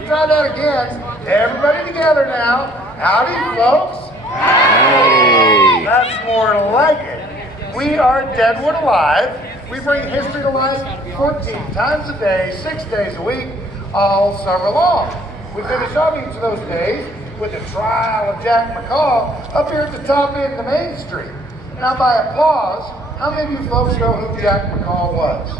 Let's try that again. Everybody together now. Howdy, folks. Howdy. That's more like it. We are Deadwood Alive. We bring history to life 14 times a day, 6 days a week, all summer long. We finish off each of those days with the trial of Jack McCall up here at the top end of Main Street. Now, by applause, how many of you folks know who Jack McCall was?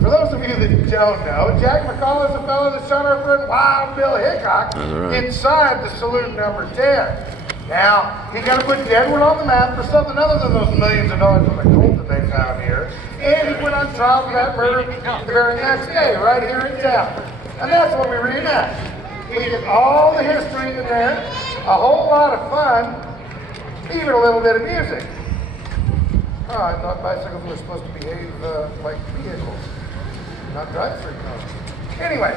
For those of you that don't know, Jack McCall is the fellow that shot our friend Wild Bill Hickok inside the Saloon number 10. Now, he got to put Deadwood on the map for something other than those millions of dollars from the gold that they found here. And he went on trial for that murder the very next day, right here in town. And that's what we reenact. We get all the history in there, a whole lot of fun, even a little bit of music. Oh, I thought bicycles were supposed to behave like vehicles, not drive-through cars. Anyway,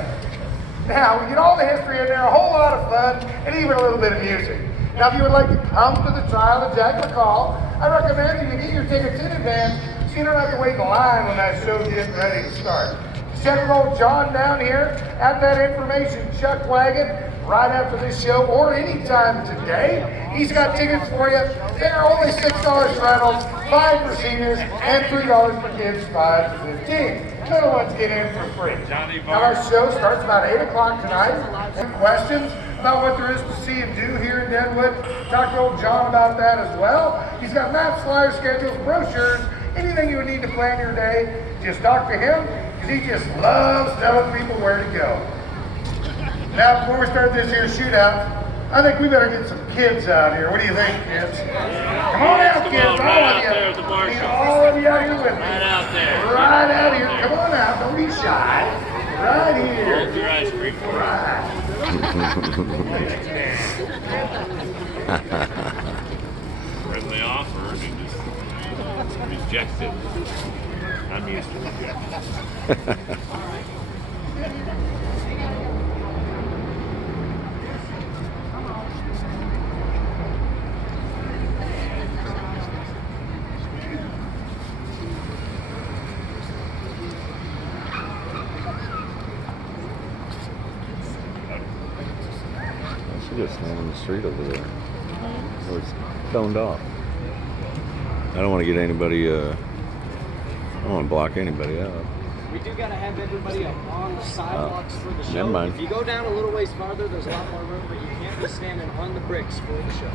now we get all the history in there, a whole lot of fun, and even a little bit of music. Now, if you would like to come to the trial of Jack McCall, I recommend you get your tickets in advance so you don't have to wait in line when that show's getting ready to start. Check old John down here at that information chuck wagon right after this show or anytime today. He's got tickets for you. They're only $6 for adults, $5 for seniors, and $3 for kids 5 to 15. Little ones get in for free. Now our show starts about 8 o'clock tonight. Any questions about what there is to see and do here in Deadwood? Talk to old John about that as well. He's got maps, flyers, schedules, brochures, anything you would need to plan your day. Just talk to him, because he just loves telling people where to go. Now, before we start this here shootout, I think we better get some kids out here. What do you think, kids? Come on out, kids. All of you. All of you out here with me. Right out there. Right out here. Come on out. Don't be shy. Right here. Hold your ice cream. Right. Friendly offer and he just rejected. I'm used to rejection. Just stand on the street over there. Or it's stoned off. I don't want to get anybody, I don't want to block anybody out. We do gotta have everybody up on the sidewalks for the show. Never mind. If you go down a little ways farther, there's a lot more room, but you can't be standing on the bricks for the show.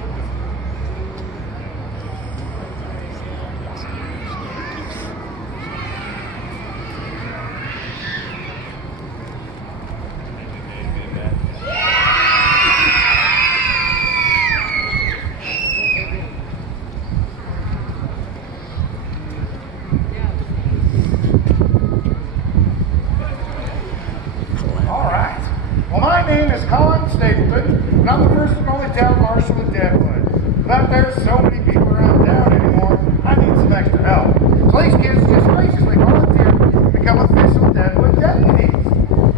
And I'm the first and only town marshal of Deadwood. But there's so many people around town anymore, I need some extra help. So these kids just graciously volunteered to become official Deadwood deputies.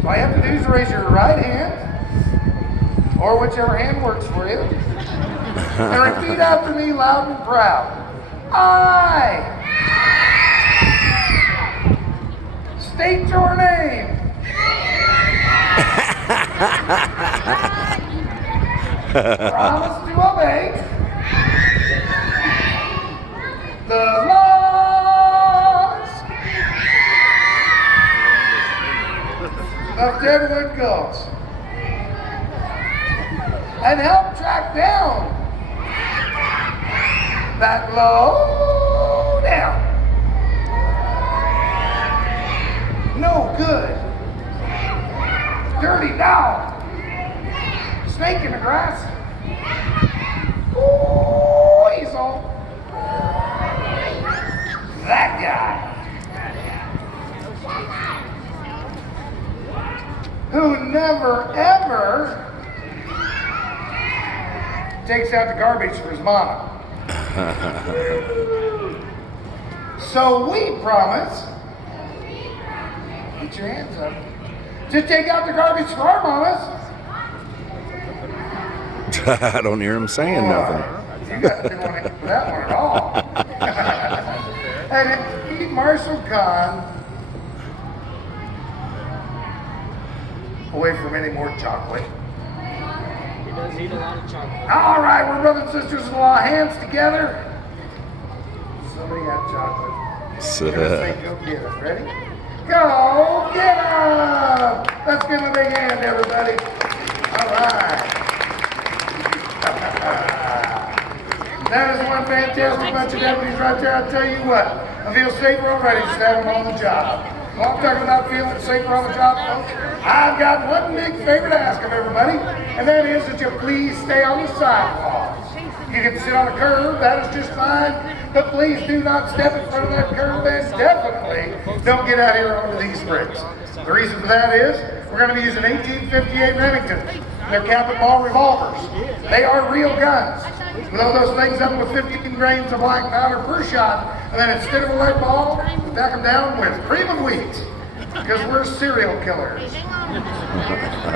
So all you have to do is raise your right hand, or whichever hand works for you, and repeat after me loud and proud. I state your name. Promise to obey the laws of Deadwood Gulch and help track down that low down, no good, dirty dog, snake in the grass, weasel, that guy who never ever takes out the garbage for his mama. So we promise, get your hands up, to take out the garbage for our mamas. I don't hear him saying nothing. You got to do one for that one at all. And Marshal Khan away from any more chocolate. He does eat a lot of chocolate. All right, we're brothers and sisters in law. Hands together. Somebody got chocolate. Go get them. Ready? Go get them! Let's give them a big hand, everybody. All right. That is one fantastic bunch of deputies right there. I'll tell you what, I feel safer already just having them on the job. Well, I'm talking about feeling safer on the job, folks. I've got one big favor to ask of everybody, and that is that you please stay on the sidewalk. You can sit on a curb, that is just fine, but please do not step in front of that curb, and definitely don't get out here onto these bricks. The reason for that is we're going to be using 1858 Remingtons. They're cap and ball revolvers. They are real guns. We load those things up with 15 grains of black powder per shot, and then instead of a lead ball, we back them down with cream of wheat, because we're serial killers.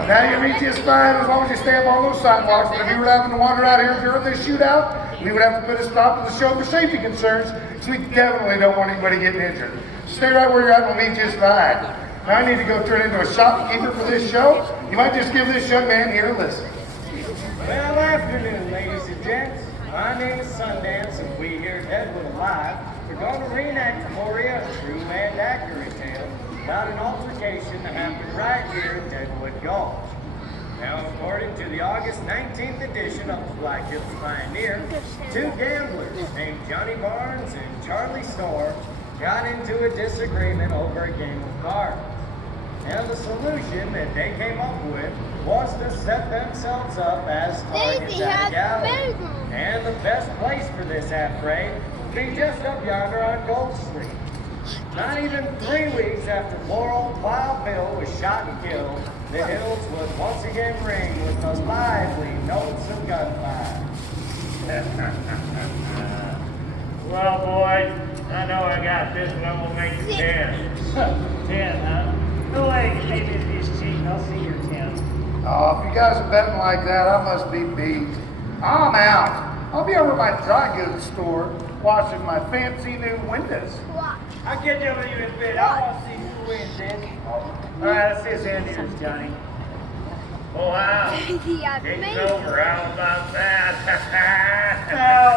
Now you reach this fine as long as you stay up on those sidewalks, but if you were having to wander out here during this shootout, we would have to put a stop to the show for safety concerns, so we definitely don't want anybody getting injured. Stay right where you're at and we'll meet just fine. Now I need to go turn into a shopkeeper for this show. You might just give this young man here a listen. Well, afternoon, ladies and gents. My name is Sundance, and we here at Deadwood Alive are going to reenact for you a true and accurate tale about an altercation that happened right here at Deadwood Gulch. Now, according to the August 19th edition of the Black Hills Pioneer, two gamblers named Johnny Barnes and Charlie Storr got into a disagreement over a game of cards. And the solution that they came up with was to set themselves up as targets at a gallery. And the best place for this affray would be just up yonder on Gold Street. Not even 3 weeks after poor old Wild Bill was shot and killed, the hills would once again ring with those lively notes of gunfire. Well, boys, I know I got this one. I'm gonna make it 10. 10, huh? No way, maybe if he's cheating, I'll see your 10. Oh, if you guys are betting like that, I must be beat. I'm out. I'll be over at my dry goods store washing my fancy new windows. I'll get over you in bed. I want to see who wins this. All right, let's see his hand here, Johnny. Oh, wow. It's over. How about that? Oh,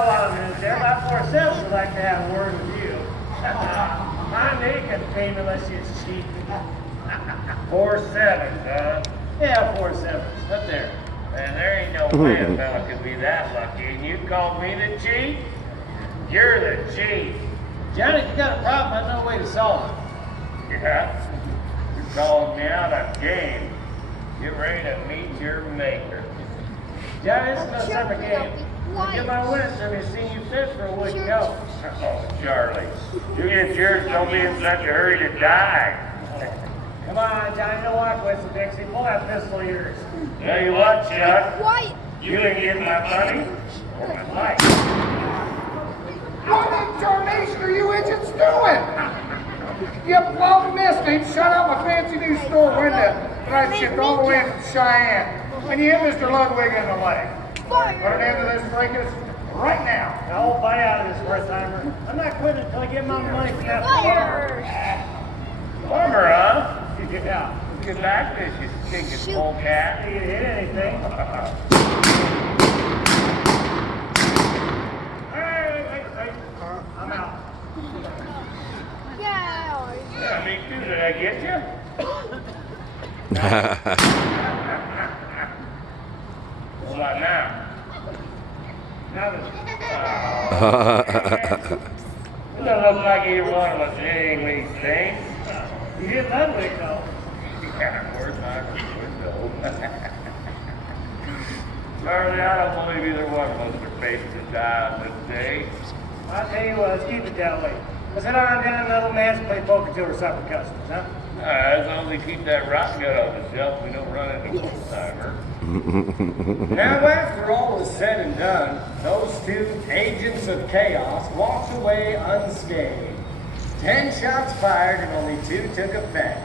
well, there. My 4-7s would like to have a word with you. My knee can pay me unless you cheat. 4 7s, huh? Yeah, 4-7s. Up there. Man, there ain't no way a fella could be that lucky. And you call me the cheat? You're the cheat. Johnny, if you got a problem, I know a way to solve it. Yeah? You're calling me out on game. Get ready to meet your maker. Johnny, this is no summer game. I get my wisdom and see you fish for a wood go. Oh, Charlie. You get yours, don't be in such a hurry to die. Come on, Johnny, don't walk with the Dixie. Pull that pistol of yours. Tell you what, Chuck. Quiet. You ain't getting my money or my life. What in tarnation are you idiots doing? You plumb missed it. Shut out my fancy new store window that I shipped all the way from Cheyenne. And you hit Mr. Ludwig in the leg. Put an end to this fracas right now. Now, bite out of this first timer. I'm not quitting until I get my money from that farmer. Farmer, huh? Yeah. Get back this, you stinking polecat. You didn't hit anything. Hey. I'm out. Yeah. Me too, did I get you? What about now? Now that It doesn't look like either one of us did any of these things. you hit Ludwig, though. Yeah, where's my window? Charlie, I don't believe either one of us are facing to die on this day. I'll tell you what, let's keep it that way. Let's head on down to the little man's and play poker till we're supper customers, huh? As long as we keep that rock gun on the shelf, we don't run into a full-timer. Now, after all is said and done, those two agents of chaos walked away unscathed. 10 shots fired and only 2 took effect.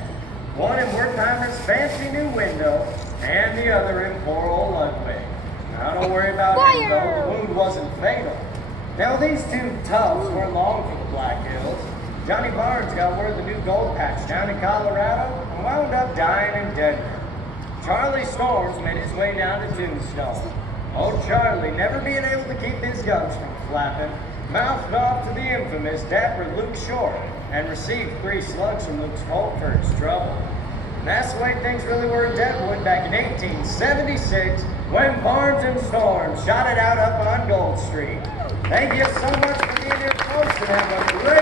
One in Wertheimer's fancy new window, and the other in poor old Ludwig. Now, don't worry about him, though. The wound wasn't fatal. Now, these two toughs weren't long for the Black Hills. Johnny Barnes got word of the new gold patch down in Colorado and wound up dying in Deadwood. Charlie Storms made his way down to Tombstone. Old Charlie, never being able to keep his gums from flapping, mouthed off to the infamous dapper Luke Short and received 3 slugs from Luke's Colt for his trouble. And that's the way things really were in Deadwood back in 1876 when Barnes and Storm shot it out up on Gold Street. Thank you so much for being here, folks, and have a great